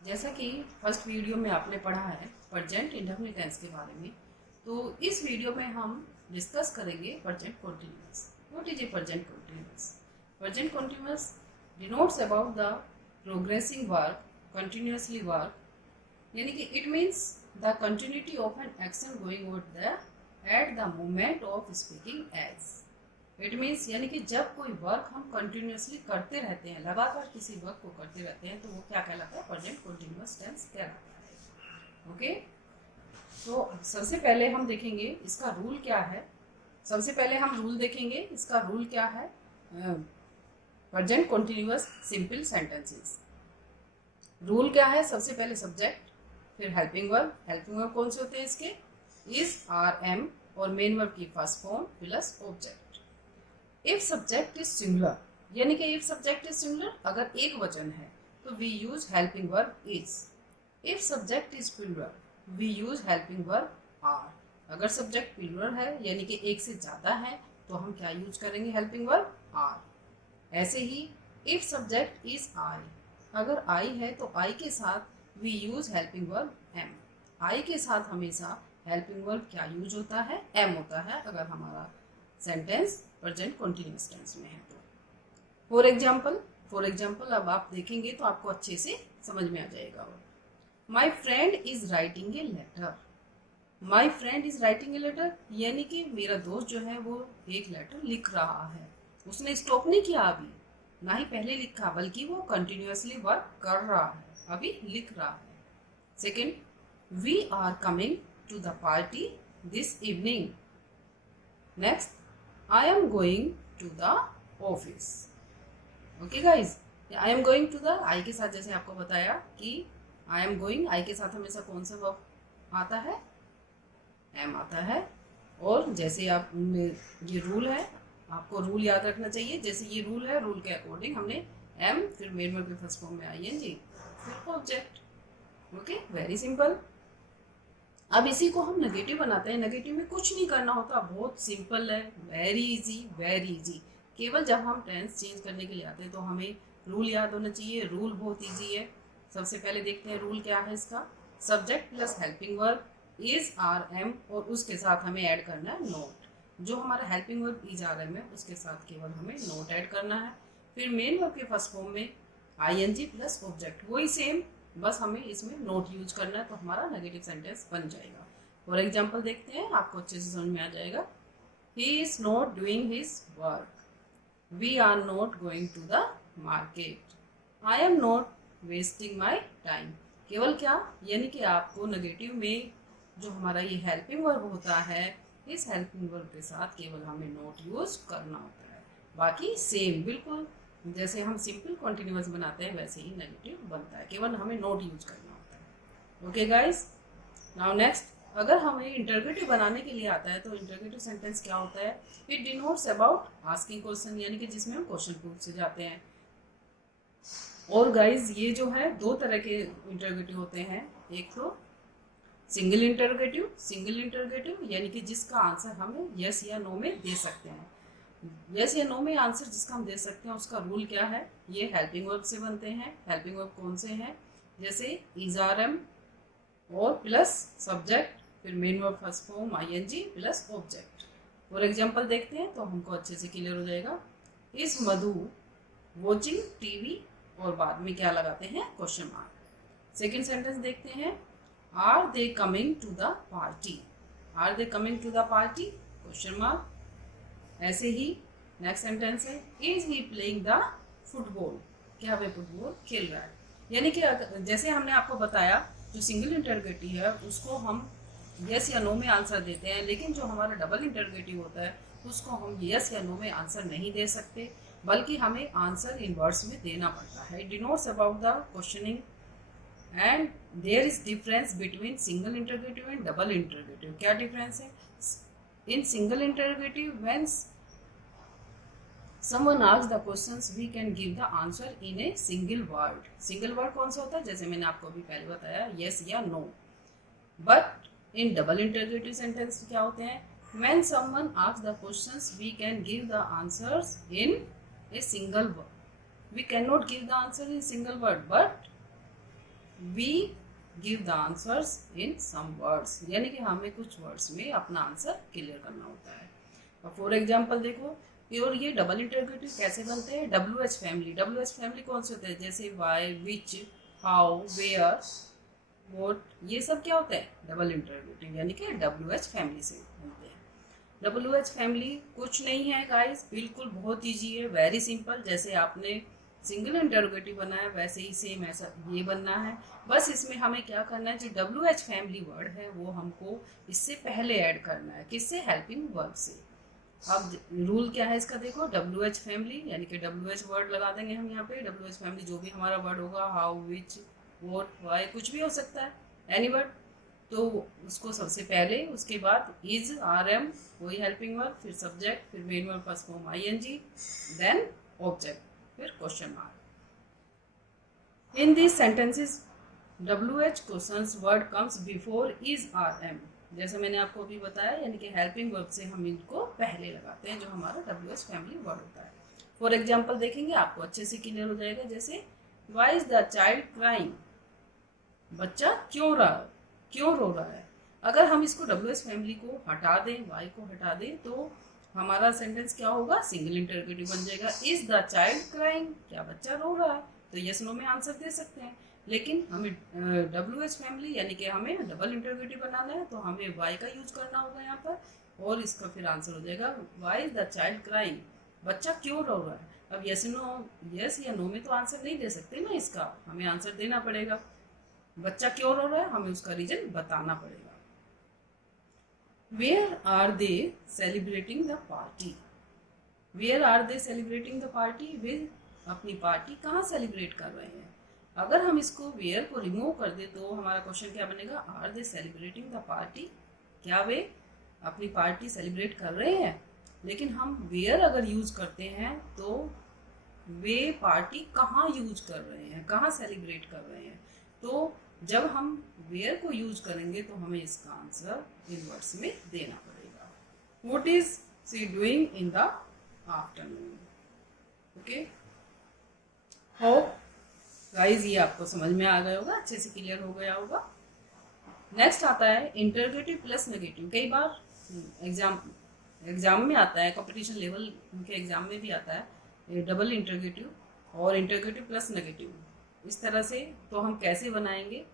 जैसा कि first video में आपने पढ़ा है प्रेजेंट इंडेफिनिट टेंस के बारे में, तो इस वीडियो में हम डिस्कस करेंगे present continuous. What is a present continuous? Present continuous denotes about the progressing work, continuously work, यानी कि it means the continuity of an action going on the at the moment of speaking as. It means यानी कि जब कोई work हम continuously करते रहते हैं, लगातार किसी वर्क को करते रहते हैं, तो वो क्या कहलाता है? प्रेजेंट कंटिन्यूअस टेंस कहलाता है। ओके, तो सबसे पहले हम देखेंगे इसका रूल क्या है। सबसे पहले हम रूल देखेंगे, इसका रूल क्या है present continuous simple sentences. Rule क्या है? सबसे पहले सब्जेक्ट, फिर हेल्पिंग वर्ब। हेल्पिंग वर्ब कौन से होते हैं इसके? इज, आर, एम और मेन वर्ब की first form plus object. If subject is singular, यानी कि इफ सब्जेक्ट इज सिंगुलर, अगर एक वचन है तो we use helping verb is. If subject is plural we use helping verb are. अगर सब्जेक्ट प्लूरल है यानी कि एक से ज्यादा है तो हम क्या यूज करेंगे? Helping verb are. ऐसे ही इफ सब्जेक्ट इज आई, अगर आई है तो आई के साथ we use helping verb am. I के साथ हमेशा हेल्पिंग वर्ब क्या यूज होता है? एम होता है, अगर हमारा सेंटेंस प्रेजेंट कंटिन्यूअस टेंस में है तो। फॉर एग्जाम्पल अब आप देखेंगे तो आपको अच्छे से समझ में आ जाएगा। My friend is writing a letter. My friend is writing a letter यानी कि मेरा दोस्त जो है वो एक लेटर लिख रहा है। उसने स्टॉप नहीं किया अभी, ना ही पहले लिखा, बल्कि वो कंटिन्यूअसली वर्क कर रहा है, अभी लिख रहा है। Second, we are coming to the party this evening. Next, I am going to the office. Okay guys, I am going to the I के साथ जैसे आपको बताया कि I am going, I के साथ हमेशा कौन सा वर्ब आता है? am आता है। और जैसे आप ये रूल है, आपको रूल याद रखना चाहिए। जैसे ये रूल है, रूल के अकॉर्डिंग हमने am, फिर मेन वर्ब के फर्स्ट फॉर्म में ing, फिर ऑब्जेक्ट। Okay, very simple. अब इसी को हम नेगेटिव बनाते हैं। नेगेटिव में कुछ नहीं करना होता, बहुत सिंपल है, वेरी इजी, वेरी इजी। केवल जब हम टेंस चेंज करने के लिए आते हैं तो हमें रूल याद होना चाहिए। रूल बहुत इजी है। सबसे पहले देखते हैं रूल क्या है इसका। Subject plus helping verb is, are, am और उसके साथ हमें ऐड करना है नोट। जो हमारा helping verb is, are, am है उसके साथ केवल हमें नोट ऐड करना है। फिर मेन वर्ब के फर्स्ट फॉर्म में ing प्लस ऑब्जेक्ट, वही सेम, बस हमें इसमें नोट यूज करना है तो हमारा नेगेटिव सेंटेंस बन जाएगा। फॉर एग्जाम्पल देखते हैं, आपको अच्छे से समझ में आ जाएगा। He is not doing his work, we are not going to the market, I am not wasting my time. केवल क्या, यानी कि आपको नेगेटिव में जो हमारा ये हेल्पिंग वर्ब होता है, इस हेल्पिंग वर्ब के साथ केवल हमें नोट यूज करना होता है। बाकी सेम, बिल्कुल जैसे हम सिंपल कॉन्टिन्यूअस बनाते हैं वैसे ही नेगेटिव बनता है, केवल हमें नोट यूज करना होता है। ओके गाइस, नाउ नेक्स्ट, अगर हमें इंटरगेटिव बनाने के लिए आता है तो इंटरगेटिव सेंटेंस क्या होता है? It denotes about asking question, यानी कि जिसमें हम क्वेश्चन प्रूफ से जाते हैं। और गाइज ये जो है दो तरह के इंटरगेटिव होते हैं। एक तो सिंगल इंटरगेटिव यानी कि जिसका आंसर हमें यस या नो में दे सकते हैं। यस या नो में आंसर जिसका हम दे सकते हैं उसका रूल क्या है? ये हेल्पिंग वर्ब से बनते हैं। हेल्पिंग वर्ब कौन से हैं? जैसे इज, आर, एम और प्लस सब्जेक्ट, फिर main verb first form ing plus object. For example देखते हैं तो हमको अच्छे से क्लियर हो जाएगा। इज मधु वॉचिंग टीवी, और बाद में क्या लगाते हैं? Question mark. सेकेंड सेंटेंस देखते हैं, are they coming to the party, are they coming to the party, question mark. ऐसे ही नेक्स्ट सेंटेंस है, is he playing the football, क्या वे फुटबॉल खेल रहा है। यानी कि जैसे हमने आपको बताया, जो सिंगल इंटरगेटिव है उसको हम यस या नो में आंसर देते हैं, लेकिन जो हमारा डबल इंटरगेटिव होता है उसको हम यस या नो में आंसर नहीं दे सकते, बल्कि हमें आंसर इन वर्ड्स में देना पड़ता है। It denotes about the questioning and there is difference between single interrogative and double interrogative. क्या डिफरेंस है? In single interrogative, when someone asks the questions, we can give the answer in a single word. Single word कौन सा होता है? जैसे मैंने आपको अभी पहले बताया, yes या no. But in double interrogative sentence क्या होते हैं? When someone asks the questions, we can give the answers in a single word. We cannot give the answer in single word, but we give the answers in some words, यानी कि हमें कुछ words में अपना answer clear करना होता है। और फॉर एग्जाम्पल देखो, और ये डबल इंटरोगेटिव कैसे बनते हैं, WH फैमिली। WH फैमिली कौन से होते हैं, जैसे why, which, how, where, what, ये सब क्या होते हैं, डबल इंटरोगेटिव, यानी कि WH फैमिली से बनते हैं। WH फैमिली कुछ नहीं है गाइस, बिल्कुल बहुत ईजी है, वेरी सिंपल। जैसे आपने सिंगल इंटरोगेटिव बनाया वैसे ही सेम ऐसा ये बनना है। बस इसमें हमें क्या करना है, जो WH फैमिली वर्ड है वो हमको इससे पहले ऐड करना है, किससे, हेल्पिंग वर्ब से। अब रूल क्या है इसका, देखो, WH फैमिली यानी कि WH वर्ड लगा देंगे हम यहाँ पे। WH फैमिली जो भी हमारा वर्ड होगा, हाउ, विच, वोट, वाई, कुछ भी हो सकता है, एनी वर्ड, तो उसको सबसे पहले, उसके बाद इज, RM, वही हेल्पिंग वर्ब, फिर सब्जेक्ट, फिर main verb first form ING, then object, फिर question mark. In this sentences WH questions word comes before is, RM, जैसे मैंने आपको अभी बताया, यानी कि हेल्पिंग वर्ब से हम इनको पहले लगाते हैं, जो हमारा WH फैमिली वर्ड होता है। फॉर एग्जाम्पल देखेंगे, आपको अच्छे से क्लियर हो जाएगा। जैसे why is the child crying, बच्चा क्यों रो रहा है। अगर हम इसको WH फैमिली को हटा दें, वाई को हटा दें, तो हमारा सेंटेंस क्या होगा, सिंगल इंटरोगेटिव बन जाएगा। इज द चाइल्ड क्राइंग, क्या बच्चा रो रहा है, तो यस नो में आंसर दे सकते हैं। लेकिन हमें WH फैमिली यानी कि हमें डबल इंटरोगेटिव बनाना है, तो हमें वाई का यूज करना होगा यहाँ पर, और इसका फिर आंसर हो जाएगा why is the child crying, बच्चा क्यों रो रहा है। अब यस या नो में तो आंसर नहीं दे सकते ना, इसका हमें आंसर देना पड़ेगा। बच्चा क्यों रो रहा है, हमें उसका रीजन बताना पड़ेगा। Where are they celebrating the party, where are they celebrating the party, वे अपनी पार्टी कहाँ सेलिब्रेट कर रहे हैं। अगर हम इसको वेयर को रिमूव कर दे तो हमारा क्वेश्चन क्या बनेगा, are they celebrating the party, क्या वे अपनी पार्टी सेलिब्रेट कर रहे हैं। लेकिन हम वेयर अगर यूज करते हैं तो वे पार्टी कहाँ यूज कर रहे हैं, कहाँ सेलिब्रेट कर रहे हैं। तो जब हम वेयर को यूज करेंगे तो हमें इसका आंसर इन वर्ड्स में देना पड़ेगा। What is she doing in the afternoon. Okay, hope guys ये आपको समझ में आ गया होगा, अच्छे से क्लियर हो गया होगा। नेक्स्ट आता है इंटरोगेटिव प्लस नेगेटिव। कई बार एग्जाम में आता है, कंपटीशन लेवल के एग्जाम में भी आता है डबल इंटरोगेटिव और इंटरोगेटिव प्लस नेगेटिव, इस तरह से। तो हम कैसे बनाएंगे,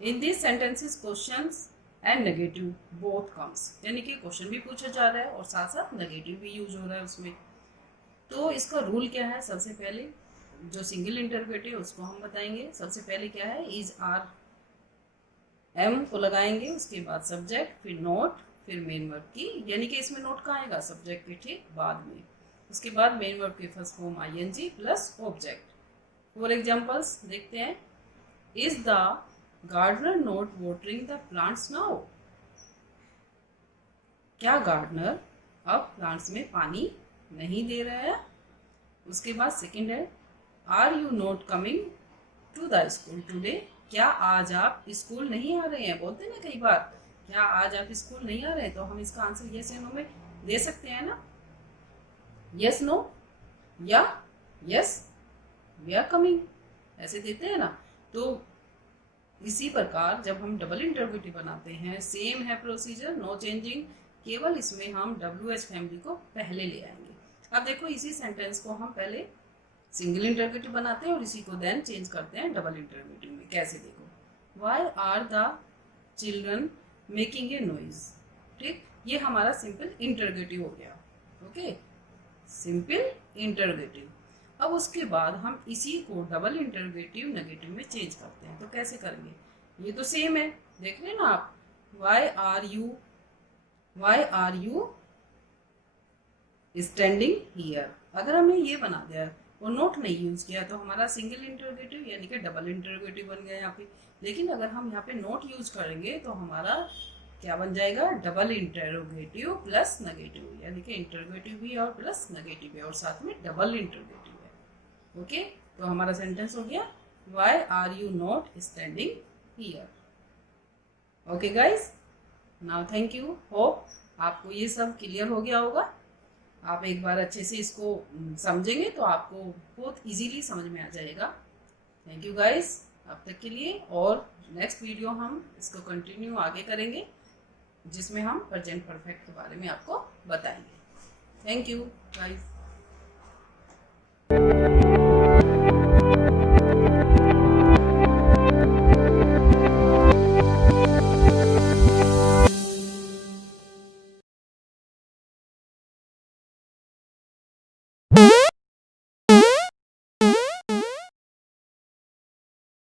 इन this sentences questions and negative both comes, यानी कि क्वेश्चन भी पूछा जा रहा है और साथ साथ नेगेटिव भी यूज हो रहा है उसमें। तो इसका रूल क्या है, सबसे पहले जो सिंगल इंटरोगेटिव उसको हम बताएंगे। सबसे पहले क्या है, इज, RM को लगाएंगे, उसके बाद सब्जेक्ट, फिर नोट, फिर मेन वर्ब की, यानी कि इसमें नोट कहाँ आएगा, सब्जेक्ट के ठीक बाद में। उसके बाद मेन वर्ब के first form ING plus object. For examples देखते हैं, is the gardener not watering the plants now, क्या गार्डनर अब प्लांट्स में पानी नहीं दे रहा है। उसके बाद सेकंड है, are you not coming to the school today, क्या आज आप स्कूल नहीं आ रहे हैं। बोलते हैं ना कई बार, क्या आज आप स्कूल नहीं आ रहे हैं, तो हम इसका आंसर यस या नो में दे सकते हैं ना, यस नो या यस वी आर कमिंग, ऐसे देते हैं ना। तो इसी प्रकार जब हम डबल इंटरोगेटिव बनाते हैं, सेम है प्रोसीजर, नो चेंजिंग, केवल इसमें हम WH फैमिली को पहले ले आएंगे। अब देखो, इसी सेंटेंस को हम पहले सिंगल इंटरोगेटिव बनाते हैं और इसी को देन चेंज करते हैं डबल इंटरोगेटिव में। कैसे, देखो, why are the children making a noise, ठीक, ये हमारा सिंपल इंटरोगेटिव हो गया। Okay, simple interrogative. अब उसके बाद हम इसी को डबल इंटरोगेटिव नेगेटिव में चेंज करते हैं। तो कैसे करेंगे, ये तो सेम है, देख रहे हैं ना आप, why are you standing here. अगर हमने ये बना दिया और नोट नहीं यूज किया तो हमारा सिंगल इंटरोगेटिव यानी कि डबल इंटरोगेटिव बन गया यहाँ पे। लेकिन अगर हम यहाँ पे नोट यूज करेंगे तो हमारा क्या बन जाएगा, डबल इंटरोगेटिव प्लस नेगेटिव, यानी कि इंटरोगेटिव भी और प्लस नेगेटिव है और साथ में डबल इंटरोगेटिव है। ओके, तो हमारा सेंटेंस हो गया, why are you not standing here. Okay guys, now thank you, hope आपको ये सब क्लियर हो गया होगा। आप एक बार अच्छे से इसको समझेंगे तो आपको बहुत इजीली समझ में आ जाएगा। Thank you guys. अब तक के लिए, और नेक्स्ट वीडियो हम इसको कंटिन्यू आगे करेंगे जिसमें हम प्रेजेंट परफेक्ट के बारे में आपको बताएंगे। Thank you guys.